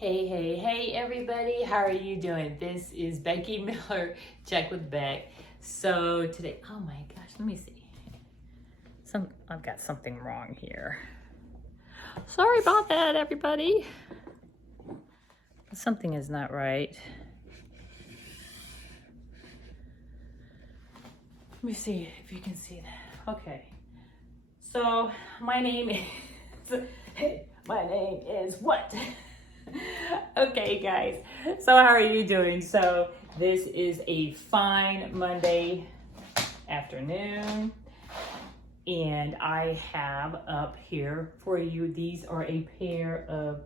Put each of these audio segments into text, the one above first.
Hey, everybody. How are you doing? This is Becky Miller, Check with Beck. So today, oh my gosh, let me see. I've got something wrong here. Sorry about that, everybody. Something is not right. Let me see if you can see that. Okay. So my name is what? Okay, guys. So how are you doing? So this is a fine Monday afternoon, and I have up here for you, these are a pair of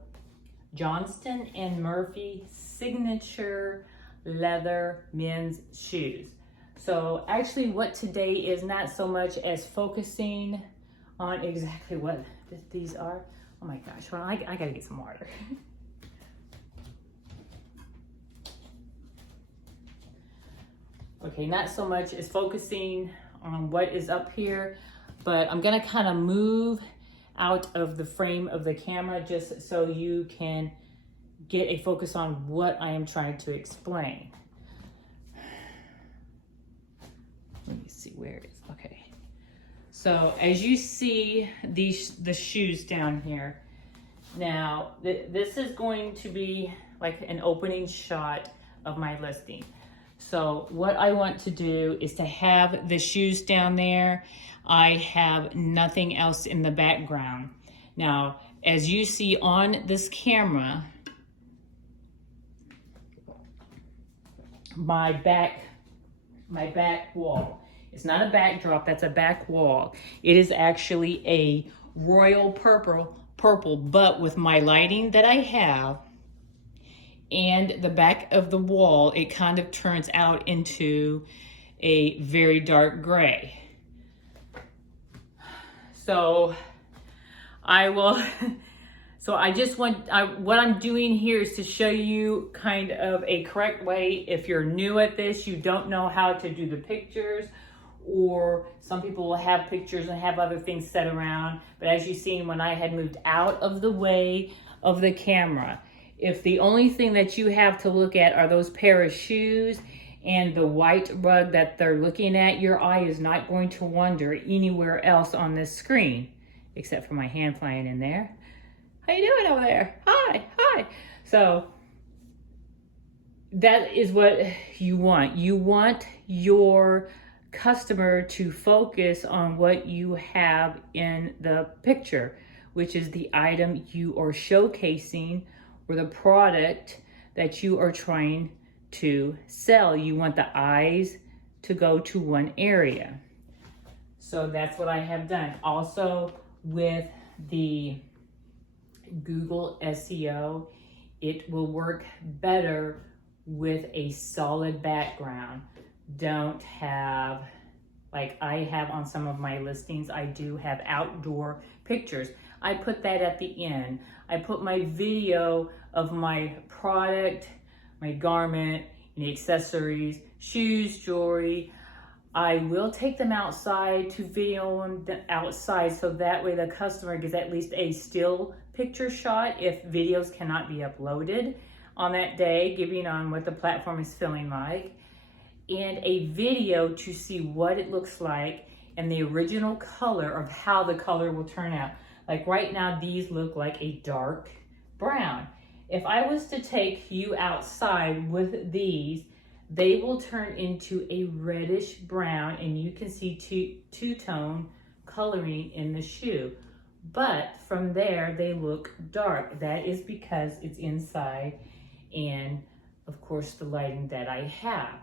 Johnston & Murphy signature leather men's shoes. So actually what today is not so much as focusing on exactly what these are. Oh my gosh, well, I gotta get some water. Okay, not so much as focusing on what is up here, but I'm gonna kind of move out of the frame of the camera just so you can get a focus on what I am trying to explain. Let me see where it is. Okay. So as you see the shoes down here, now this is going to be like an opening shot of my listing. So what I want to do is to have the shoes down there. I have nothing else in the background. Now, as you see on this camera, my back wall. It's not a backdrop, that's a back wall. It is actually a royal purple, but with my lighting that I have and the back of the wall, it kind of turns out into a very dark gray. So what I'm doing here is to show you kind of a correct way. If you're new at this, you don't know how to do the pictures, or some people will have pictures and have other things set around. But as you've seen, when I had moved out of the way of the camera, if the only thing that you have to look at are those pair of shoes and the white rug that they're looking at, your eye is not going to wander anywhere else on this screen, except for my hand flying in there. How you doing over there? Hi. So that is what you want. You want your customer to focus on what you have in the picture, which is the item you are showcasing or the product that you are trying to sell. You want the eyes to go to one area. So that's what I have done. Also with the Google SEO, it will work better with a solid background. Don't have, like I have on some of my listings, I do have outdoor pictures. I put that at the end. I put my video of my product, my garment, and accessories, shoes, jewelry. I will take them outside to video them outside, so that way the customer gets at least a still picture shot if videos cannot be uploaded on that day, giving on what the platform is feeling like, and a video to see what it looks like and the original color of how the color will turn out. Like right now, these look like a dark brown. If I was to take you outside with these, they will turn into a reddish brown, and you can see two-tone coloring in the shoe. But from there, they look dark. That is because it's inside, and of course the lighting that I have.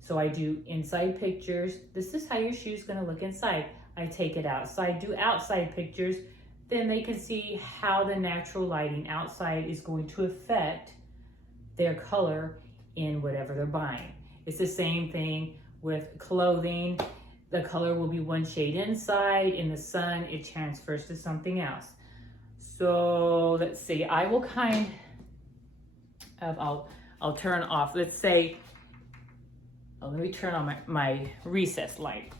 So I do inside pictures. This is how your shoe's gonna look inside. I take it outside, do outside pictures, then they can see how the natural lighting outside is going to affect their color in whatever they're buying. It's the same thing with clothing. The color will be one shade inside. In the sun, it transfers to something else. So let's see, I will kind of, I'll turn off. Let's say, let me turn on my recessed light.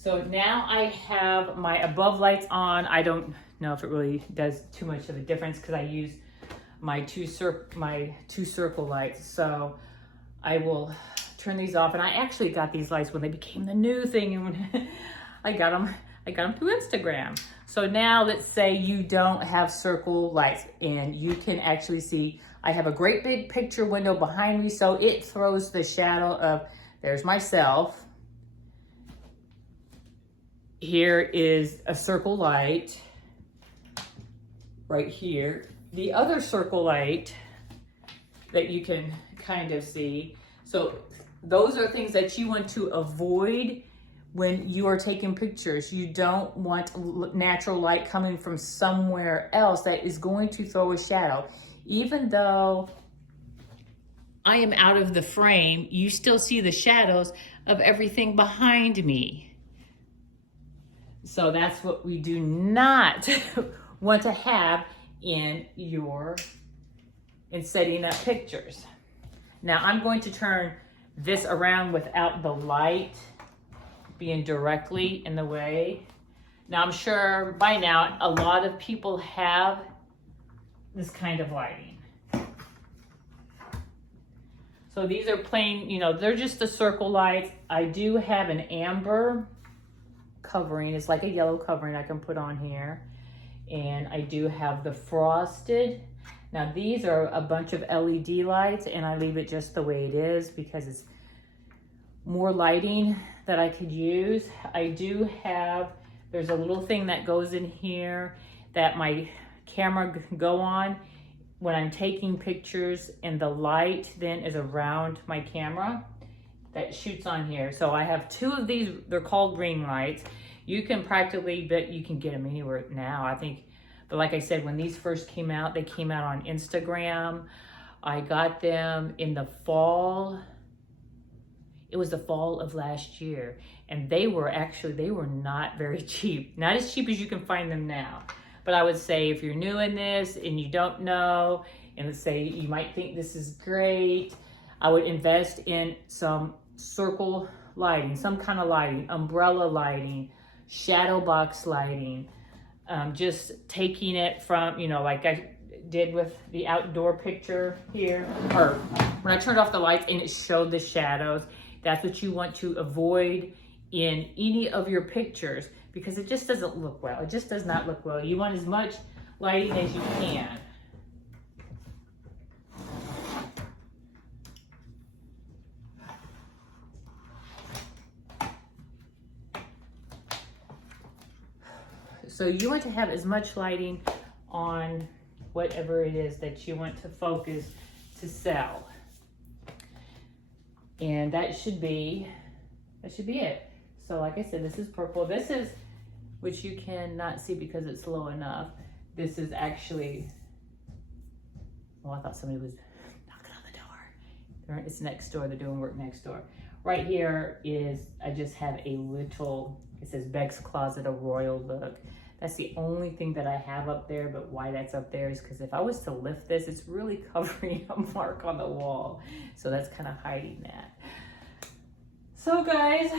So now I have my above lights on. I don't know if it really does too much of a difference because I use my two circle lights. So I will turn these off. And I actually got these lights when they became the new thing, and when I got them through Instagram. So now let's say you don't have circle lights and you can actually see I have a great big picture window behind me, so it throws the shadow of, there's myself. Here is a circle light right here. The other circle light that you can kind of see. So those are things that you want to avoid when you are taking pictures. You don't want natural light coming from somewhere else that is going to throw a shadow. Even though I am out of the frame, you still see the shadows of everything behind me. So that's what we do not want to have in setting up pictures. Now I'm going to turn this around without the light being directly in the way. Now I'm sure by now a lot of people have this kind of lighting. So these are plain, they're just the circle lights. I do have an amber covering. It's like a yellow covering I can put on here. And I do have the frosted. Now these are a bunch of LED lights, and I leave it just the way it is because it's more lighting that I could use. I do have, there's a little thing that goes in here that my camera can go on when I'm taking pictures, and the light then is around my camera that shoots on here. So I have two of these, they're called ring lights. You can practically, but you can get them anywhere now, I think. But like I said, when these first came out, they came out on Instagram. I got them in the fall. It was the fall of last year. And they were not very cheap. Not as cheap as you can find them now. But I would say if you're new in this and you don't know, and let's say you might think this is great, I would invest in some circle lighting, some kind of lighting, umbrella lighting, shadow box lighting, just taking it from, like I did with the outdoor picture here, or when I turned off the lights and it showed the shadows. That's what you want to avoid in any of your pictures because it just doesn't look well. It just does not look well. You want as much lighting as you can. So you want to have as much lighting on whatever it is that you want to focus to sell. And that should be it. So like I said, this is purple. This is, which you cannot see because it's low enough. This is actually, well, I thought somebody was knocking on the door. It's next door, they're doing work next door. Right here is, I just have a little, it says Beck's Closet, a royal look. That's the only thing that I have up there, but why that's up there is because if I was to lift this, it's really covering a mark on the wall. So that's kind of hiding that. So guys,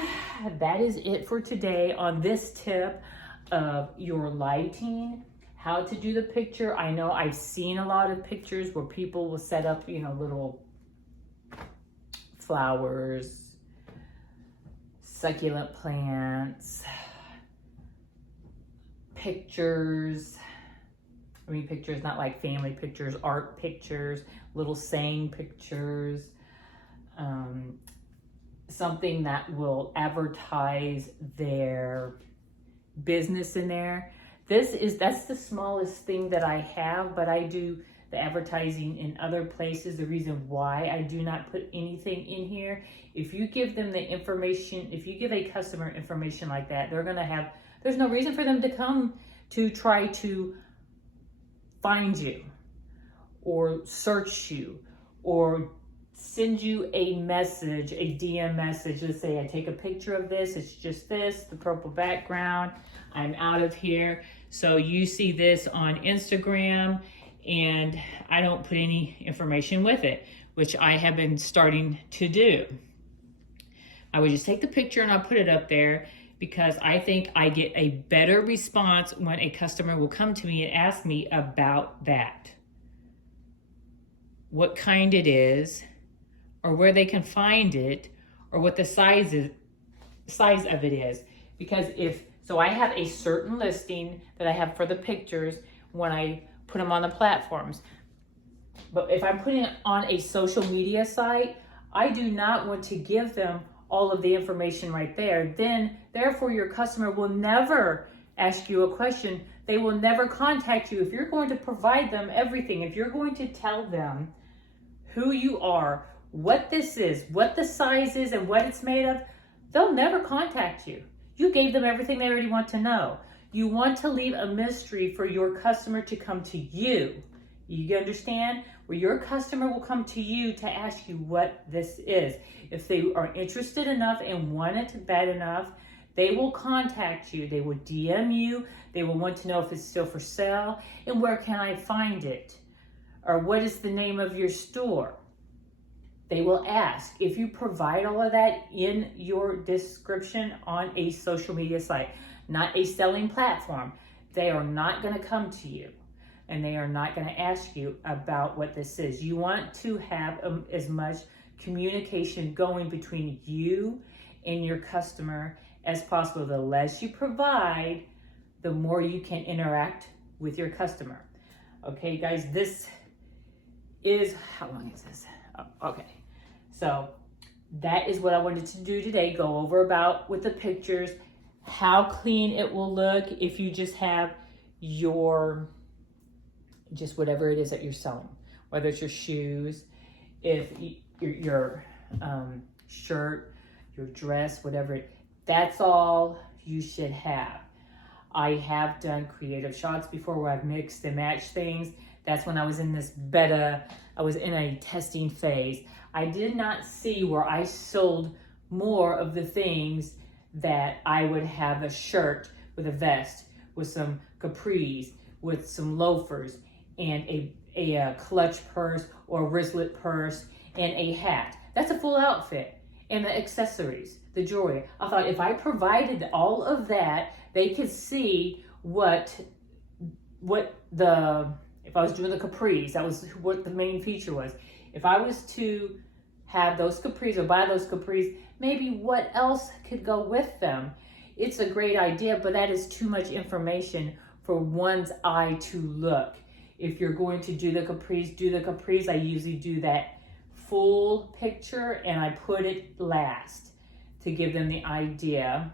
that is it for today on this tip of your lighting, how to do the picture. I know I've seen a lot of pictures where people will set up, little flowers, succulent plants, pictures, pictures, not like family pictures, art pictures, little saying pictures, something that will advertise their business in there. That's the smallest thing that I have, but I do the advertising in other places. The reason why I do not put anything in here, if you give them the information, if you give a customer information like that, there's no reason for them to come to try to find you or search you or send you a message, a DM message. Let's say I take a picture of this, it's just this, the purple background, I'm out of here. So you see this on Instagram and I don't put any information with it, which I have been starting to do. I would just take the picture and I'll put it up there. because I think I get a better response when a customer will come to me and ask me about that. What kind it is, or where they can find it, or what the size of it is. Because I have a certain listing that I have for the pictures when I put them on the platforms. But if I'm putting it on a social media site, I do not want to give them all of the information right there. Then, therefore, your customer will never ask you a question. They will never contact you. If you're going to provide them everything, if you're going to tell them who you are, what this is, what the size is, and what it's made of, they'll never contact you. You gave them everything they already want to know. You want to leave a mystery for your customer to come to you. You understand? Where your customer will come to you to ask you what this is. If they are interested enough and want it bad enough, they will contact you. They will DM you. They will want to know if it's still for sale and where can I find it? Or what is the name of your store? They will ask. If you provide all of that in your description on a social media site, not a selling platform, they are not going to come to you. And they are not going to ask you about what this is. You want to have as much communication going between you and your customer as possible. The less you provide, the more you can interact with your customer. Okay, guys, this is, how long is this? Oh, okay, so that is what I wanted to do today. Go over about with the pictures, how clean it will look if you just have just whatever it is that you're selling, whether it's your shoes, if your shirt, your dress, whatever, that's all you should have. I have done creative shots before where I've mixed and matched things. That's when I was in this beta, I was in a testing phase. I did not see where I sold more of the things that I would have a shirt with a vest, with some capris, with some loafers, and a clutch purse or wristlet purse and a hat. That's a full outfit. And the accessories, the jewelry. I thought if I provided all of that, they could see if I was doing the capris, that was what the main feature was. If I was to have those capris or buy those capris, maybe what else could go with them. It's a great idea, but that is too much information for one's eye to look. If you're going to do the capris. I usually do that full picture and I put it last to give them the idea.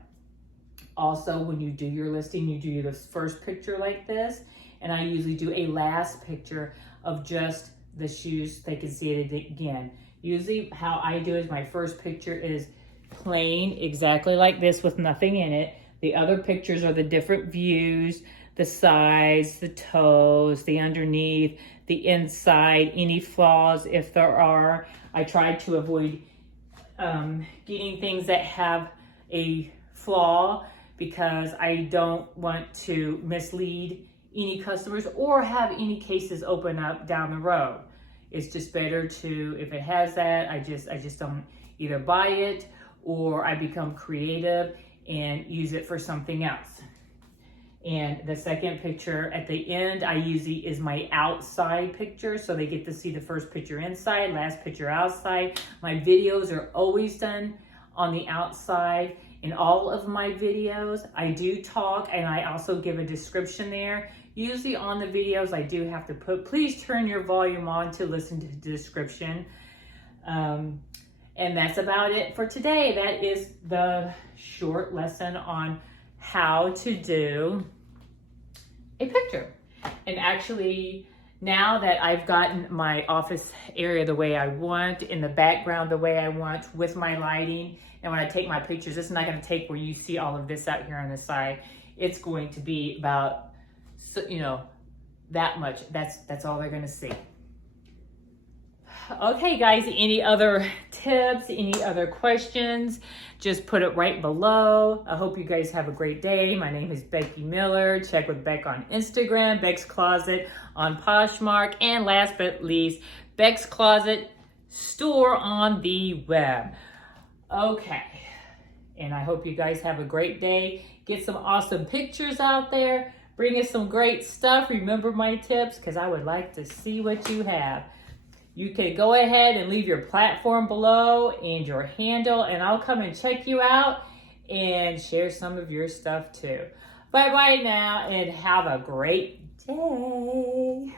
Also, when you do your listing, you do the first picture like this, and I usually do a last picture of just the shoes. They can see it again. Usually how I do is my first picture is plain, exactly like this with nothing in it. The other pictures are the different views, the sides, the toes, the underneath, the inside, any flaws if there are. I try to avoid getting things that have a flaw because I don't want to mislead any customers or have any cases open up down the road. It's just better to, if it has that, I just don't either buy it or I become creative and use it for something else. And the second picture at the end, I usually is my outside picture. So they get to see the first picture inside, last picture outside. My videos are always done on the outside. In all of my videos, I do talk and I also give a description there. Usually on the videos, I do have to put, please turn your volume on to listen to the description. And that's about it for today. That is the short lesson on how to do a picture. And actually, now that I've gotten my office area the way I want, in the background the way I want, with my lighting, and when I take my pictures, it's not going to take where you see all of this out here on the side. It's going to be about, that much. That's all they're going to see. Okay, guys, any other tips, any other questions, just put it right below. I hope you guys have a great day. My name is Becky Miller. Check with Beck on Instagram, Beck's Closet on Poshmark, and last but least, Beck's Closet store on the web. Okay, And I hope you guys have a great day. Get some awesome pictures out there. Bring us some great stuff. Remember my tips, because I would like to see what you have. You can go ahead and leave your platform below and your handle, and I'll come and check you out and share some of your stuff too. Bye-bye now, and have a great day.